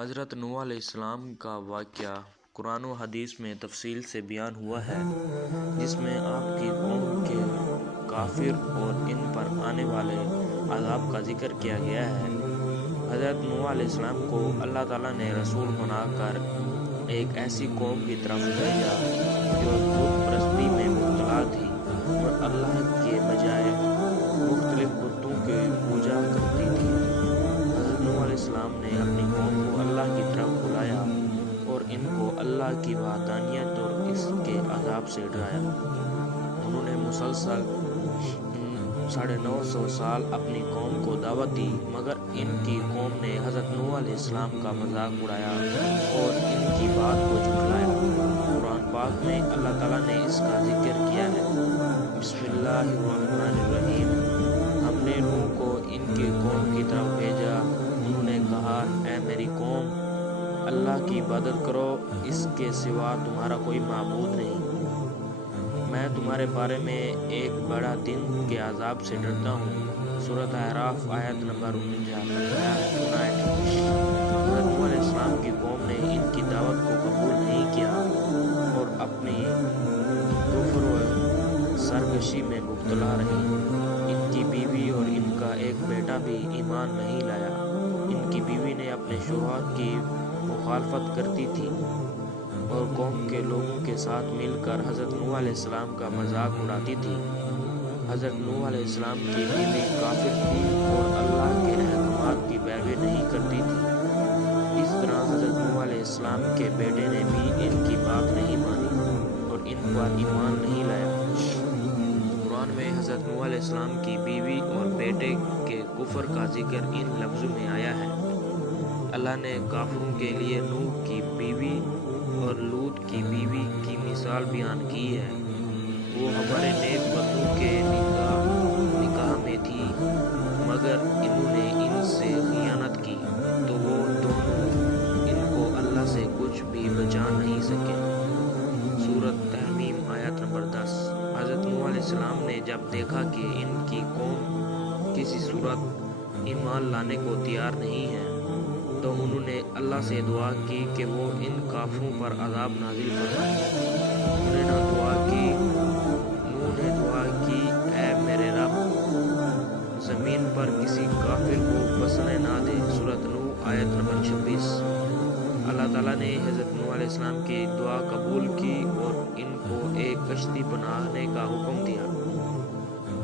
حضرت نوح علیہ السلام کا واقعہ قرآن و حدیث میں تفصیل سے بیان ہوا ہے، جس میں آپ کی قوم کے کافر اور ان پر آنے والے عذاب کا ذکر کیا گیا ہے۔ حضرت نوح علیہ السلام کو اللہ تعالیٰ نے رسول بنا کر ایک ایسی قوم کی طرف بھیجا جو بت پرستی میں مبتلا تھی اور اللہ کے بجائے مختلف بتوں کی پوجا کرتی تھی۔ حضرت نوح علیہ السلام نے اپنی قوم کو اللہ کی طرف بلایا اور ان کو اللہ کی وحدانیت اور اس کے عذاب سے ڈرایا۔ انہوں نے مسلسل 950 سال اپنی قوم کو دعوت دی، مگر ان کی قوم نے حضرت نوح علیہ السلام کا مذاق اڑایا اور ان کی بات کو جھٹلایا۔ قرآن پاک میں اللہ تعالیٰ نے اس کا ذکر کیا ہے۔ بسم اللہ الرحمن الرحیم۔ ہم نے نوح کو ان کی قوم کی طرف بھیجا، انہوں نے کہا، اے میری قوم، اللہ کی عبادت کرو، اس کے سوا تمہارا کوئی معبود نہیں۔ میں تمہارے بارے میں ایک بڑا دن کے عذاب سے ڈرتا ہوں۔ سورۃ اعراف آیت نمبر 49۔ حضرت نوح علیہ السلام کی قوم نے ان کی دعوت کو قبول نہیں کیا اور اپنی کفر و سرکشی میں مبتلا رہی۔ ان کی بیوی اور ان کا ایک بیٹا بھی ایمان نہیں لایا۔ ان کی بیوی نے اپنے شوہر کی مخالفت کرتی تھی اور قوم کے لوگوں کے ساتھ مل کر حضرت نوح علیہ السلام کا مذاق اڑاتی تھی۔ حضرت نوح علیہ السلام کی بیوی کافر تھی اور اللہ کے احکامات کی پیروی نہیں کرتی تھی۔ اس طرح حضرت نوح علیہ السلام کے بیٹے نے بھی ان کی بات نہیں مانی اور ان پر ایمان نہیں لایا۔ قرآن میں حضرت نوح علیہ السلام کی بیوی اور بیٹے کے کفر کا ذکر ان لفظوں میں آیا ہے۔ اللہ نے کافروں کے لیے نوح کی بیوی اور لوط کی بیوی کی مثال بیان کی ہے۔ وہ ہمارے نیک بندوں کے نکاح میں تھی، مگر انہوں نے ان سے خیانت کی تو وہ دونوں ان کو اللہ سے کچھ بھی بچا نہیں سکے۔ سورۃ تحمیم آیت نمبر 10۔ حضرت نوح علیہ السلام نے جب دیکھا کہ ان کی قوم کسی صورت ایمان لانے کو تیار نہیں ہے تو انہوں نے اللہ سے دعا کی کہ وہ ان کافروں پر عذاب نازل فرمائے۔ نوح نے دعا کی، اے میرے رب، زمین پر کسی کافر کو بسنے نہ دے۔ سورۃ نوح آیت نمبر 26۔ اللہ تعالیٰ نے حضرت نوح علیہ السلام کی دعا قبول کی اور ان کو ایک کشتی بنانے کا حکم دیا۔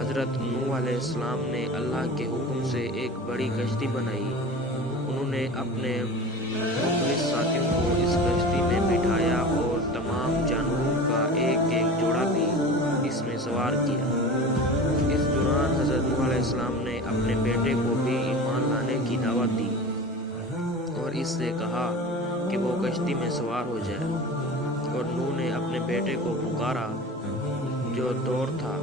حضرت نوح علیہ السلام نے اللہ کے حکم سے ایک بڑی کشتی بنائی۔ انہوں نے اپنے مخلص ساتھیوں کو اس کشتی میں بٹھایا اور تمام جانوروں کا ایک ایک جوڑا بھی اس میں سوار کیا۔ اس دوران حضرت نوح علیہ السلام نے اپنے بیٹے کو بھی ایمان لانے کی دعوت دی اور اس سے کہا کہ وہ کشتی میں سوار ہو جائے، اور نوح نے اپنے بیٹے کو پکارا جو دور تھا،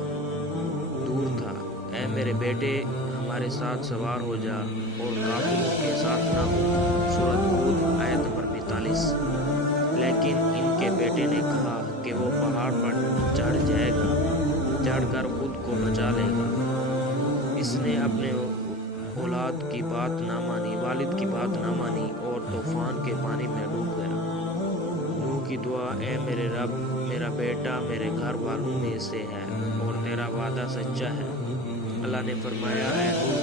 اے میرے بیٹے، ہمارے ساتھ سوار ہو جا اور کافروں کے ساتھ نہ ہو۔ سورۃ ہود آیت نمبر 42۔ لیکن ان کے بیٹے نے کہا کہ وہ پہاڑ پر چڑھ جائے گا، چڑھ کر خود کو بچا لے گا۔ اس نے اپنے اولاد کی بات نہ مانی، والد کی بات نہ مانی اور طوفان کے پانی میں ڈوب گیا۔ نوح کی دعا، اے میرے رب، میرا بیٹا میرے گھر والوں میں سے ہے اور تیرا وعدہ سچا ہے۔ اللہ نے فرمایا، اے نوح،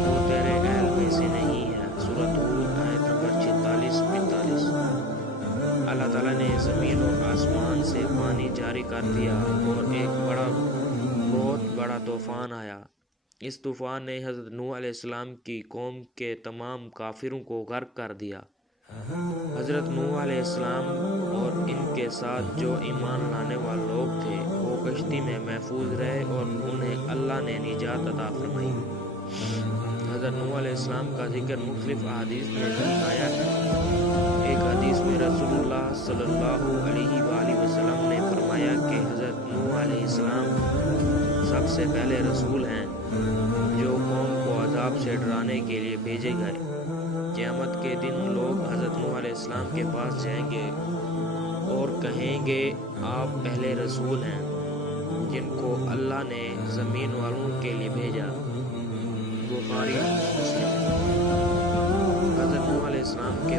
وہ تیرے اہل میں سے نہیں ہے۔ سورۃ ہود آیت نمبر 46-45۔ اللہ تعالیٰ نے زمین اور آسمان سے پانی جاری کر دیا اور ایک بہت بڑا طوفان آیا۔ اس طوفان نے حضرت نوح علیہ السلام کی قوم کے تمام کافروں کو غرق کر دیا۔ حضرت نوح علیہ السلام اور ان کے ساتھ جو ایمان لانے والے لوگ تھے وہ کشتی میں محفوظ رہے اور انہیں اللہ نے نجات عطا فرمائی۔ حضرت نوح علیہ السلام کا ذکر مختلف احادیث میں بھی آیا ہے۔ ایک حدیث میں رسول اللہ صلی اللہ علیہ وآلہ وسلم نے فرمایا کہ حضرت نوح علیہ السلام سب سے پہلے رسول ہیں جو قوم کو عذاب سے ڈرانے کے لیے بھیجے گئے۔ قیامت کے دن لوگ حضرت نوح علیہ السلام کے پاس جائیں گے اور کہیں گے، آپ پہلے رسول ہیں جن کو اللہ نے زمین والوں کے لیے بھیجا۔ بخاری مسلم۔ حضرت نوح علیہ السلام کے